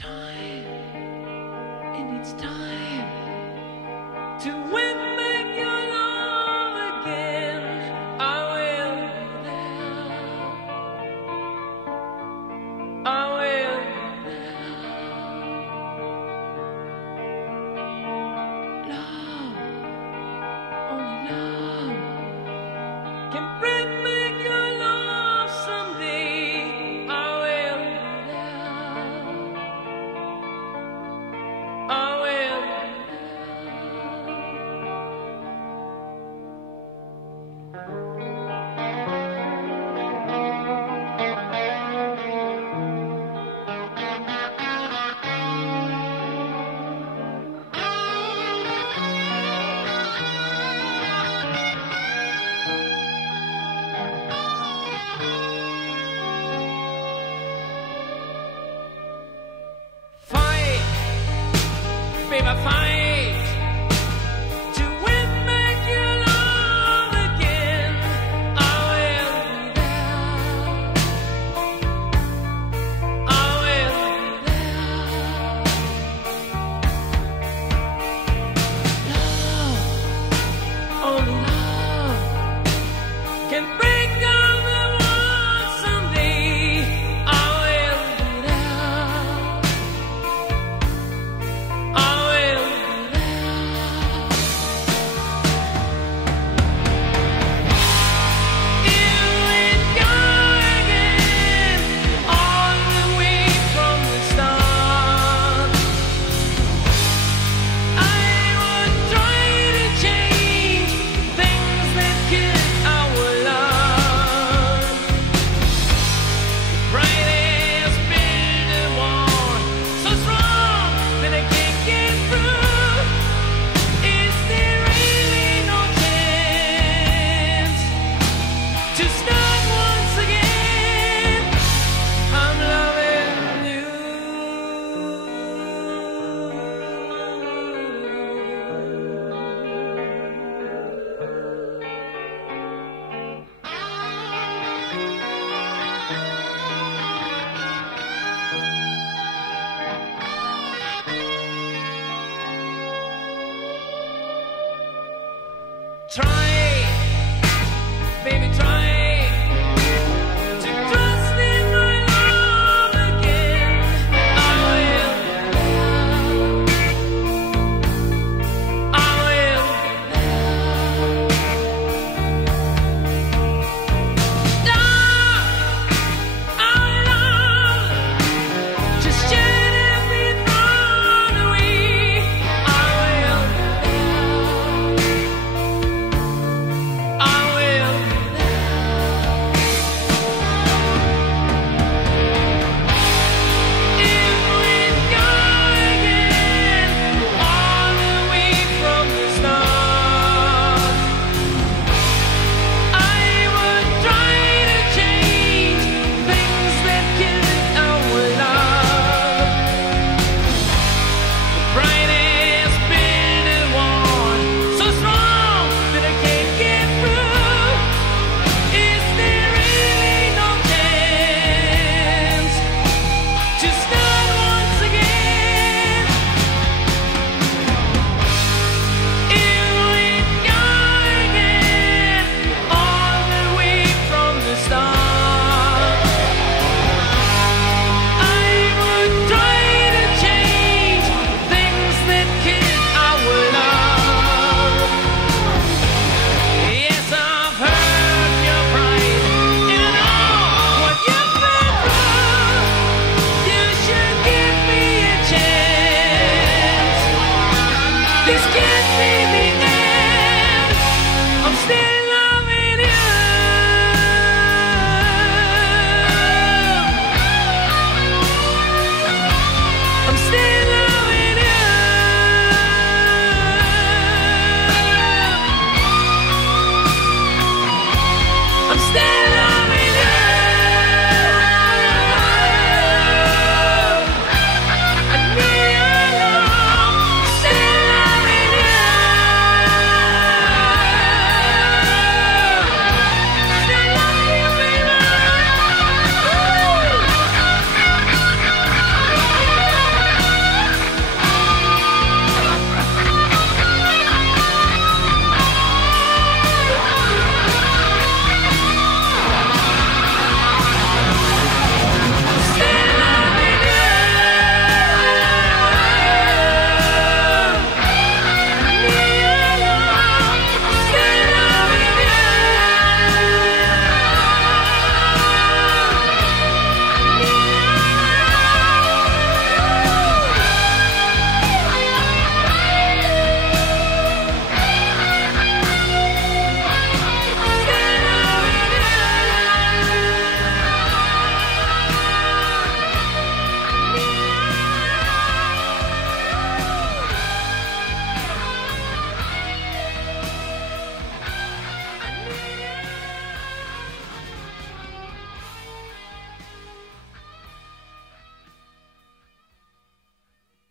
time, and it's time to win back your love again. I will be there. I will be there. Love, only love can bring back your love someday. I will be there. I will be fight, baby, fight to win back your love again. I will be there. I will be there. Love, only love can break down the walls someday. I will be there. I will be there. Here we go again, all the way from the start. I would try to change things that kill our love. Right there's built a wall so strong that I can't get through. Is there really no chance to start once again? I'm loving you. Try, baby, try.